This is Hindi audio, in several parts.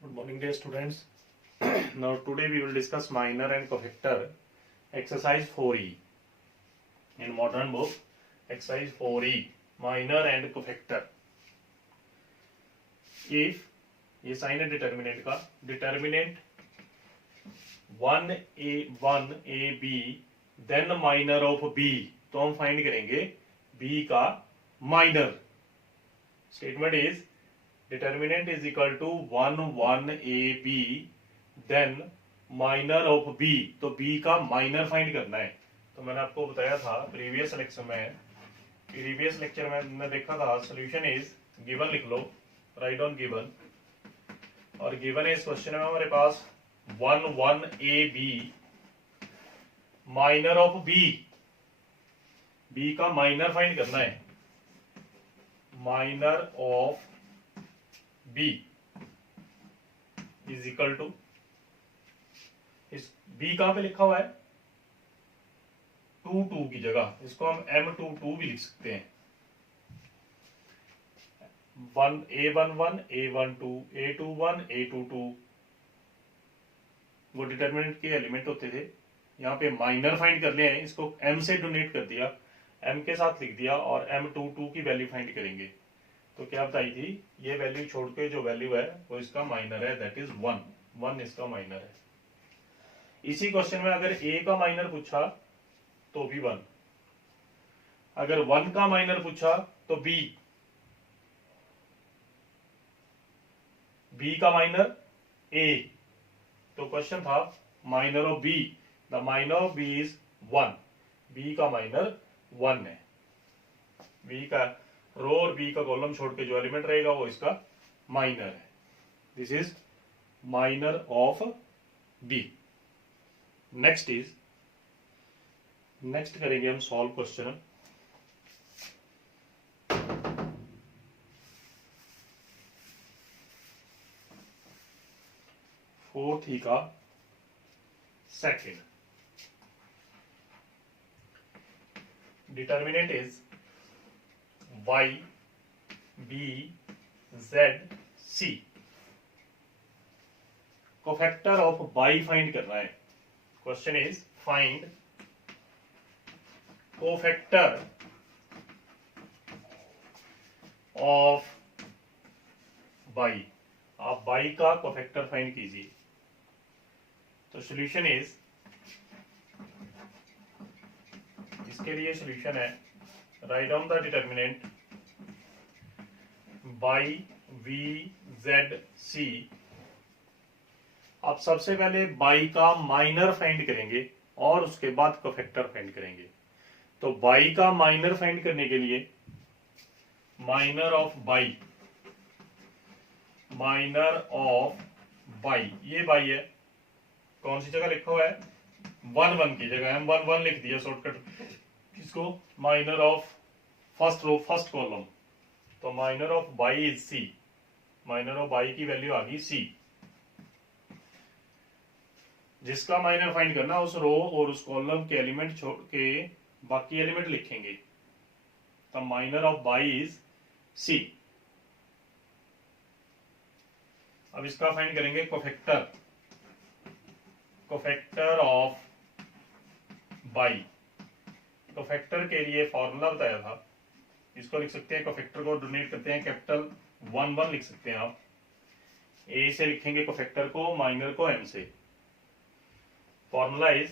Good morning, dear students. Now, today we will discuss minor and cofactor, exercise 4e. In modern book, exercise 4e, minor and cofactor. If ये साइन है डिटर्मिनेंट का, determinant 1a b then minor of b, तो हम फाइंड करेंगे b का minor. Statement is determinant is equal to 1 a b then minor of b, तो b का माइनर फाइंड करना है. तो मैंने आपको बताया था प्रीवियस लेक्चर में हमने देखा था सोल्यूशन इज गिवन, लिख लो, राइट ऑन गिवन. और गिवन है इस क्वेश्चन में हमारे पास 1 a b minor of b का माइनर फाइंड करना है. Minor of b is equal to, इस b कहां पे लिखा हुआ है, 2 की जगह इसको हम m22 भी लिख सकते हैं. 1a11 a12 a21 a22 वो डिटर्मिनेंट के एलिमेंट होते थे. यहाँ पे माइनर फाइंड कर लिए हैं, इसको m से डोनेट कर दिया, m के साथ लिख दिया और m22 की वैल्यू फाइंड करेंगे. तो क्या बताई थी, ये वैल्यू छोड़ के जो वैल्यू है वो इसका माइनर है, दैट इज 1 इसका माइनर है. इसी क्वेश्चन में अगर a का माइनर पूछा तो भी 1, अगर 1 का माइनर पूछा तो b का माइनर a. तो क्वेश्चन था minor of b, the minor of b is 1, b का माइनर 1 है. b का रो और b का कॉलम छोड़ के जो एलिमेंट रहेगा वो इसका माइनर है. This is minor of b. Next करेंगे हम सॉल्व क्वेश्चन. फोर्थ ही का second. Determinant is y b z c. Cofactor of y find करना है. Question is find cofactor of y. आप y का कोफैक्टर फाइंड कीजिए. तो सॉल्यूशन इज, इसके लिए सॉल्यूशन है, right on the determinant y v z c. आप सबसे पहले y का माइनर फाइंड करेंगे और उसके बाद कोफैक्टर फाइंड करेंगे. तो y का माइनर फाइंड करने के लिए माइनर ऑफ y, ये y है, कौन सी जगह लिखा हुआ है, 1 की जगह हम 1 लिख दिया शॉर्टकट. इसको minor of first row first column, तो minor of y is c. Minor of y की वैल्यू आ गई c. जिसका माइनर फाइंड करना उस रो और उस कॉलम के एलिमेंट छोड़ के बाकी एलिमेंट लिखेंगे. तो minor of y is c. अब इसका फाइंड करेंगे कोफैक्टर ऑफ y. कोफैक्टर के लिए फॉर्मूला बताया था, इसको लिख सकते हैं, कोफैक्टर को डोनेट करते हैं, कैपिटल 1 लिख सकते हैं आप. a से लिखेंगे कोफैक्टर को, माइनर को m से. फॉर्मूला इज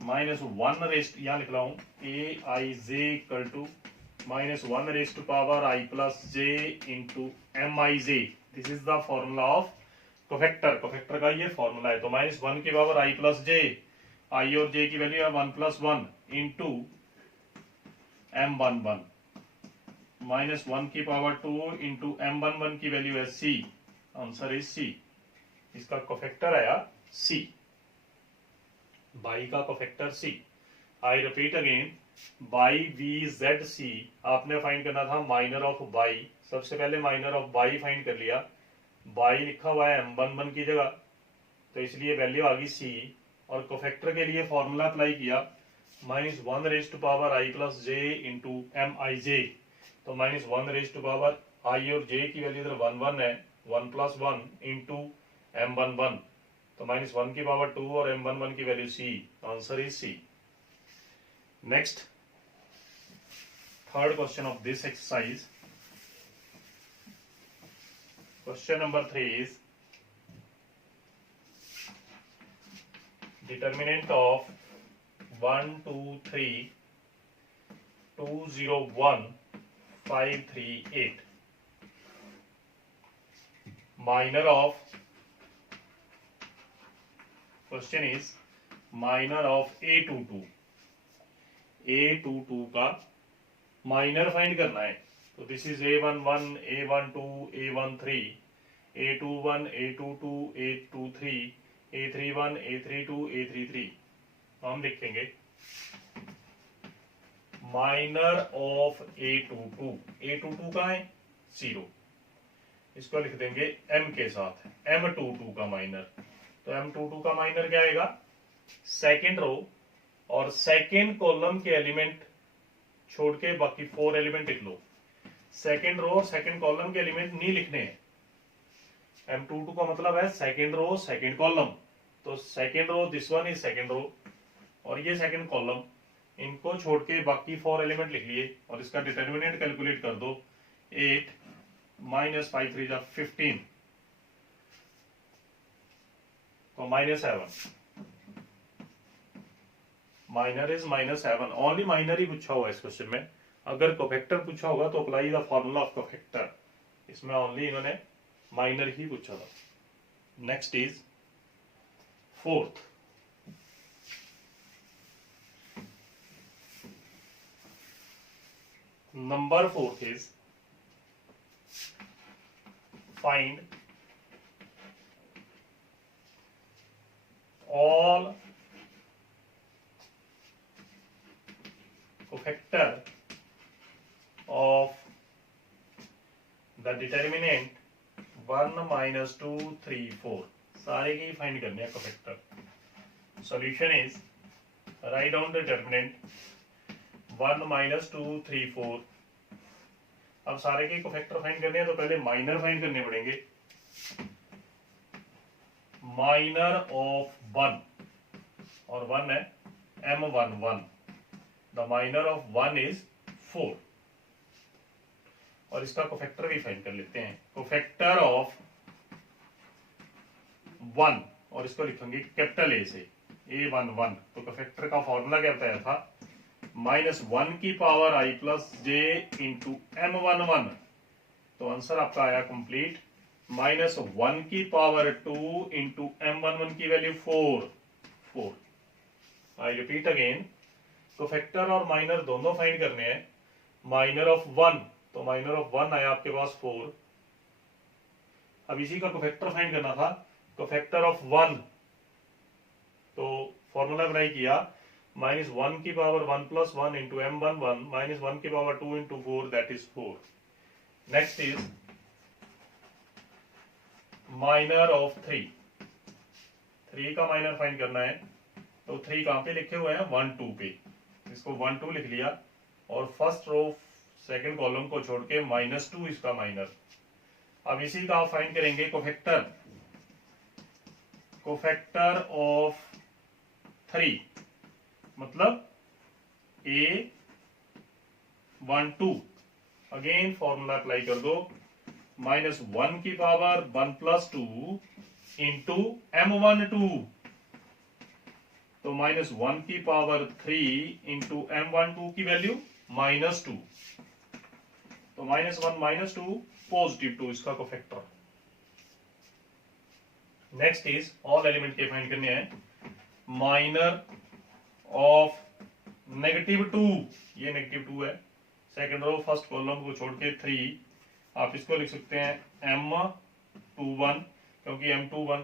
-1 रेस्ट, यहां लिख रहा हूं, aij equal to -1 raised to power i plus j into mij. This is the formula of cofactor का ये फॉर्मूला है. तो -1 की power i plus j, i और j की वैल्यू है 1 + 1 इंटू m11, -1 की पावर 2 इंटू m11 की वैल्यू है c. Answer is c. इसका कोफैक्टर आया c. y का cofactor c. I repeat again, y v z c आपने फाइंड करना था माइनर ऑफ y. सबसे पहले माइनर ऑफ y फाइंड कर लिया, y लिखा हुआ है m11 की जगह, तो इसलिए वैल्यू आ गई c. और कोफैक्टर के लिए फॉर्मूला अप्लाई किया, -1 raise to power i plus j into mij. तो -1 रेज टू पावर i और j की वैल्यू इधर 1 है, 1 + 1 इंटू m11, तो -1 की पावर 2 और m11 की value c, answer is c। Next third question of this exercise, question number 3 is determinant of 1 2 3 2 0 1 5 3 8, minor of, question is minor of a22, a22 का माइनर फाइंड करना है। तो this is a11 a12 a13 a21 a22 a23 a31 a32 a33। तो हम लिखेंगे माइनर ऑफ a22, a22 का है 0, इसको लिख देंगे m के साथ, m22 का माइनर। तो m22 का माइनर क्या आएगा, सेकेंड रो और सेकेंड कॉलम के एलिमेंट छोड़ के बाकी 4 एलिमेंट लिख लो। सेकेंड रो और सेकेंड कॉलम के एलिमेंट नहीं लिखने हैं। m22 का मतलब है सेकेंड रो सेकेंड कॉलम, तो second row this one is second row और ये सेकेंड कॉलम, इनको छोड़ के बाकी 4 एलिमेंट लिख लिए और इसका डिटर्मिनेंट कैलकुलेट कर दो। 8 - 5 3 जा 15 तो -7, माइनर इज -7। ओनली माइनर ही पूछा हुआ इस क्वेश्चन में। अगर कोफैक्टर पूछा होगा तो apply the formula of cofactor, इसमें ओनली इन्होंने माइनर ही पूछा था। Next is fourth, number 4 is find all cofactor of the determinant 1 - 2 3 4, सारे की फाइंड करने हैं cofactor. Solution is write down determinant 1 - 2 3 4। अब सारे के कोफैक्टर फाइंड करने हैं तो पहले माइनर फाइंड करने पड़ेंगे। माइनर ऑफ 1 और 1 है m11, the minor of 1 is 4 और इसका कोफैक्टर भी फाइंड कर लेते हैं। कोफैक्टर ऑफ 1 और इसको लिखेंगे कैपिटल ए से a11। तो कोफैक्टर का फॉर्मूला क्या बताया था, -1 की power i plus j into m11। तो आंसर आपका आया कंप्लीट, -1 की पावर 2 इंटू m11 की value 4। I repeat again, cofactor और माइनर दोनों फाइंड करने हैं। माइनर ऑफ 1, तो माइनर ऑफ 1 आया आपके पास 4। अब इसी का कोफैक्टर फाइंड करना था, कोफैक्टर ऑफ 1, तो फॉर्मूला अप्लाई किया, -1 की पावर 1 प्लस 1 इंटू m11 -1 की power 2 into 4, that is 4। Next is minor of 3 का माइनर फाइंड करना है। तो 3 कहां पे लिखे हुए हैं, 1 2 पे, इसको 1 2 लिख लिया और फर्स्ट रो सेकंड कॉलम को छोड़ के -2 इसका माइनर। अब इसी का आप फाइंड करेंगे कोफैक्टर। कोफैक्टर ऑफ 3 मतलब a12, अगेन फॉर्मूला अप्लाई कर दो, -1 की पावर 1 प्लस 2 इंटू m12, तो -1 की पावर 3 इंटू m12 की वैल्यू -2, तो -1 -2 पॉजिटिव 2 इसका cofactor. Next is all element के फाइंड करने हैं। माइनर ऑफ -2, ये -2 है, सेकंड रो फर्स्ट कॉलम को छोड़ के 3, आप इसको लिख सकते हैं m21, क्योंकि m21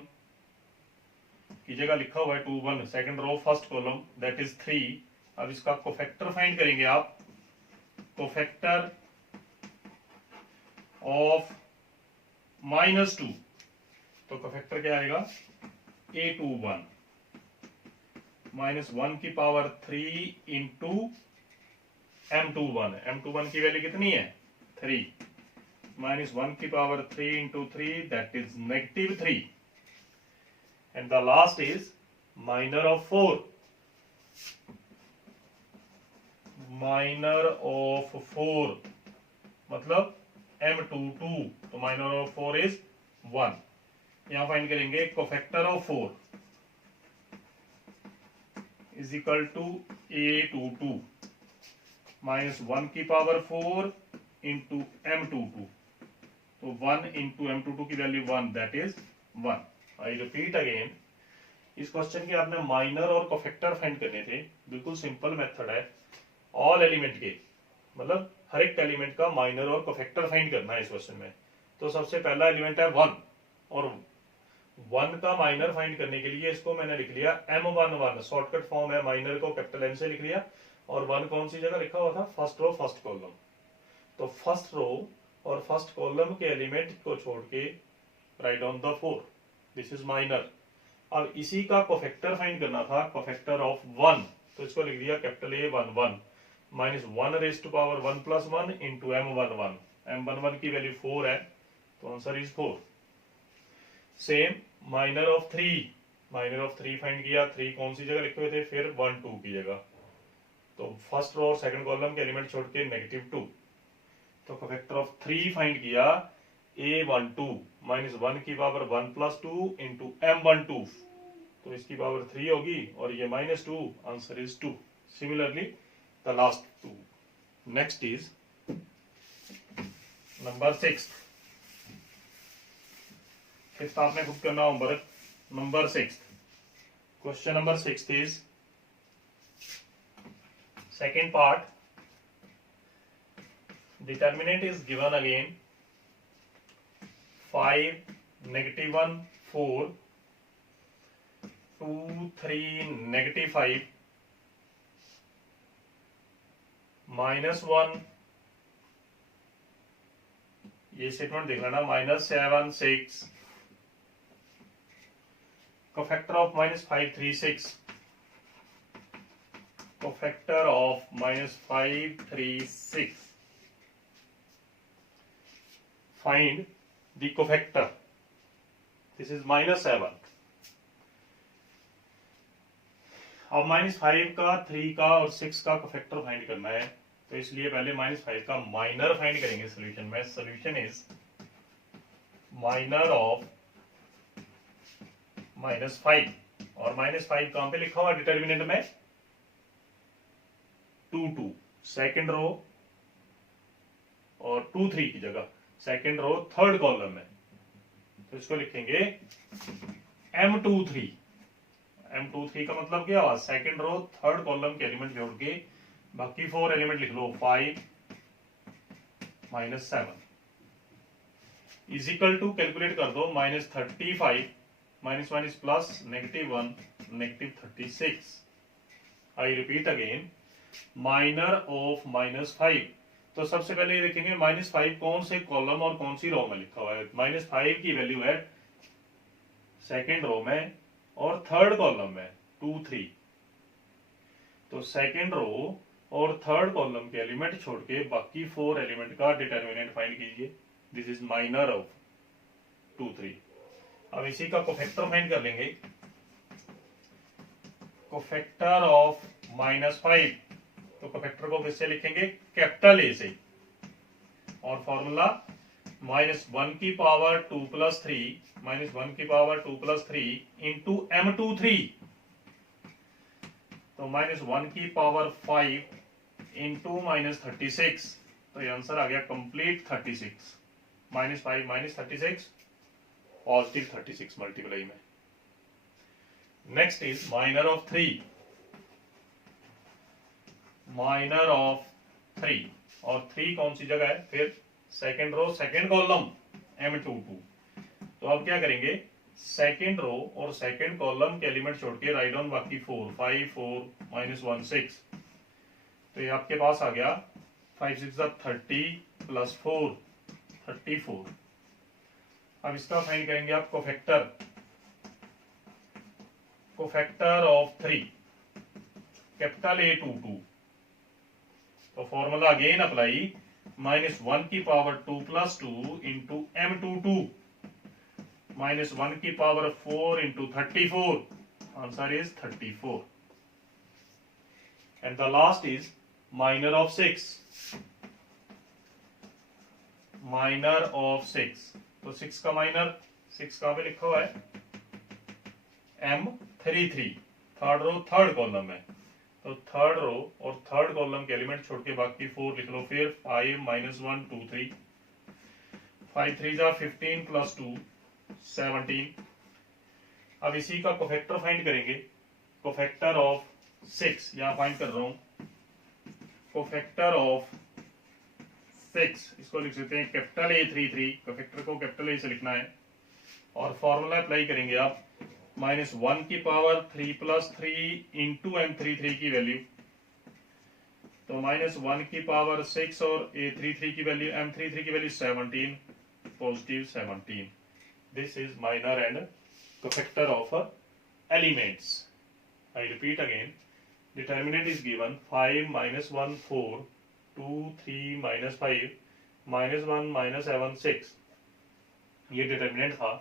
की जगह लिखा हुआ है 21, second row first column that is 3। अब इसका कोफैक्टर फाइंड करेंगे आप, कोफैक्टर ऑफ -2, तो कोफैक्टर क्या आएगा, a21 -1 की पावर 3 इंटू m21 की वैल्यू कितनी है, 3, -1 की power 3 into 3 that is -3। and the last is minor of 4. Minor of 4 मतलब m22, तो minor of 4 is 1. यहां फाइंड करेंगे cofactor of 4 is equal to a22 minus 1 की पावर 4 इंटू m22, तो 1 इंटू m22 की value 1, that is 1. I repeat again, इस क्वेश्चन के आपने माइनर और कोफैक्टर फाइंड करने थे. बिल्कुल सिंपल मेथड है. ऑल एलिमेंट के मतलब हर एक एलिमेंट का माइनर और कोफैक्टर फाइंड करना है इस क्वेश्चन में. तो सबसे पहला एलिमेंट है 1, और 1 का माइनर फाइंड करने के लिए इसको मैंने लिख लिया m11. शॉर्टकट फॉर्म है, माइनर को कैपिटल M से लिख लिया, और 1 कौन सी जगह लिखा हुआ था? First row first column. तो फर्स्ट रो और फर्स्ट कॉलम के एलिमेंट को छोड़ के write on the 4, this is minor. अब इसी का कोफैक्टर फाइंड करना था, कोफैक्टर ऑफ 1, तो इसको लिख दिया capital A11 minus 1 raise to power 1 plus 1 into m11. m11 की वैल्यू 4 है, तो answer is 4. Same minor of 3, minor of 3 find किया. 3 कौन सी जगह लिखे हुए थे? फिर 1 2 की जगह. तो फर्स्ट रो और सेकंड कॉलम के एलिमेंट छोड़ के -2, तो कोफैक्टर ऑफ 3 फाइंड किया A12 माइनस 1 की पावर 1 प्लस 2 इंटू m12, तो इसकी पावर 3 होगी, और ये -2, answer is 2. Similarly the last 2. Next is number 6. Fifth आपने खुद करना homework. Number 6, question number 6 is second part. Determinant is given again 5, -1, 4, 2, 3, -5, -1, ये स्टेटमेंट देख लेना, -7, 6, cofactor of -5, 3, 6, cofactor of -5, 3, 6. Find the cofactor. This is -7. अब -5 का, 3 का और 6 का कोफैक्टर फाइंड करना है, तो इसलिए पहले -5 का माइनर फाइंड करेंगे सोल्यूशन में. सोल्यूशन इज माइनर ऑफ -5, और -5 कहां पे लिखा हुआ डिटर्मिनेंट में? 2 2, सेकेंड रो, और 2 3 की जगह सेकेंड रो थर्ड कॉलम में, तो इसको लिखेंगे m23. m23 का मतलब क्या हुआ? सेकेंड रो थर्ड कॉलम के एलिमेंट जोड़ के बाकी 4 एलिमेंट लिख लो. 5 -7 इज इक्वल टू, कैलकुलेट कर दो, -35 minus plus -1 -36. I repeat again, minor of -5. तो सबसे पहले ये देखेंगे -5 कौन से कॉलम और कौन सी रो में लिखा हुआ है. -5 की वैल्यू है सेकेंड रो में और थर्ड कॉलम में 2 3, तो सेकेंड रो और थर्ड कॉलम के एलिमेंट छोड़ के बाकी 4 एलिमेंट का डिटर्मिनेंट फाइंड कीजिए. This is minor of 2 3. अब इसी का कोफैक्टर फाइंड कर लेंगे. कोफैक्टर ऑफ -5, तो कोफैक्टर को किससे लिखेंगे? कैपिटल ए से, और फॉर्मूला -1 की पावर 2 प्लस 3, -1 की पावर 2 प्लस 3 इंटू m23, तो -1 की पावर 5 इंटू -36, तो ये आंसर आ गया कंप्लीट 36. -5 -36 पॉजिटिव 36 मल्टीप्लाई में. Next is minor of 3. Minor of 3, और 3 कौन सी जगह है? फिर second row second column m22. तो अब क्या करेंगे? सेकेंड रो और सेकेंड कॉलम के एलिमेंट छोड़ के राइट ऑन बाकी 4, 5 4 -1 6, तो ये आपके पास आ गया 5 6 30 प्लस 4 34. अब इसका फाइंड करेंगे आप cofactor. Cofactor of 3 capital A22, तो फॉर्मूला अगेन अप्लाई, -1 की power 2 plus 2 into m22, minus 1 की power 4 into 34, answer is 34. And the last is minor of 6. Minor of 6, तो 6 का माइनर, 6 कहां पे लिखा हुआ है, M33, third row third column में. तो थर्ड रो और थर्ड कॉलम के एलिमेंट छोड़ के बाकी 4 लिख लो. फिर 5 माइनस 1 2 3, 5 3 जा 15 प्लस 2 17. अब इसी का कोफैक्टर फाइंड करेंगे. कोफैक्टर ऑफ 6 यहां फाइंड कर रहा हूं. कोफैक्टर ऑफ 6 इसको लिख सकते हैं कैपिटल A33. कोफैक्टर को कैपिटल ए से लिखना है और फॉर्मूला अप्लाई करेंगे आप. माइनस 1 की पावर 3 प्लस 3 इंटू M33 की वैल्यू, तो माइनस 1 की पावर 6 और A33 की वैल्यू, M33 की value 17, positive 17. This is minor and cofactor of elements. I repeat again. Determinant is given 5 minus 1 4, 2 3 minus 5 minus 1 minus 7 6. ये डिटर्मिनेंट था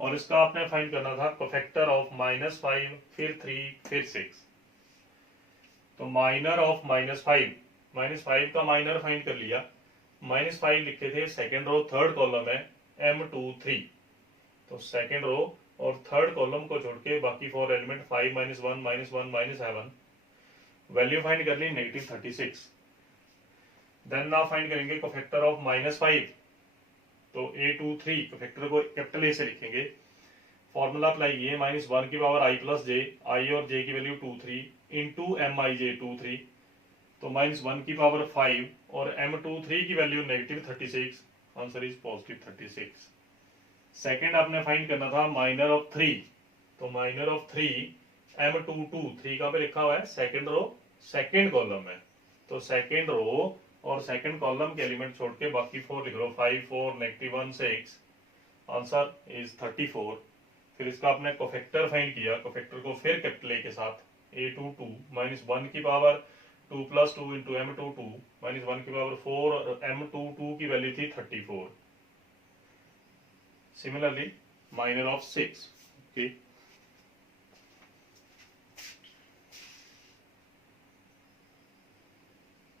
और इसका आपने फाइंड करना था कोफैक्टर ऑफ माइनस 5 फिर 3 फिर 6. तो माइनर ऑफ माइनस 5 का माइनर फाइंड कर लिया. माइनस 5 लिखे थे सेकेंड रो थर्ड कॉलम है M23. तो सेकेंड रो और थर्ड कॉलम को छोड़ के बाकी 4 element 5 minus 1 minus 1 minus 7, value find कर ली नेगेटिव 36. देन नाउ फाइंड करेंगे कोफैक्टर ऑफ माइनस 5. तो A23 कोफैक्टर को कैपिटल ए से लिखेंगे. फॉर्मूला अप्लाई किए माइनस 1 की power I plus J, I और J की वैल्यू 2 3 इंटू MIJ 2 3. तो माइनस 1 की पावर 5 और M23 की value negative 36, answer is positive 36. Second आपने फाइंड करना था माइनर ऑफ 3. तो माइनर ऑफ 3 M22, 3 का पे लिखा हुआ है सेकेंड रो सेकेंड कॉलम में. तो सेकेंड रो और सेकंड कॉलम के एलिमेंट छोड़ के बाकी 4 लिख लो. 5 4 नेगेटिव 1 6, आंसर इज 34. फिर इसका आपने कोफैक्टर फाइंड किया. कोफैक्टर को फिर कैपिटल ए के साथ A22 माइनस 1 की power 2 plus 2 into M22 minus 1 की पावर 4 और M22 की वैल्यू थी 34. Similarly minor of 6. ओके.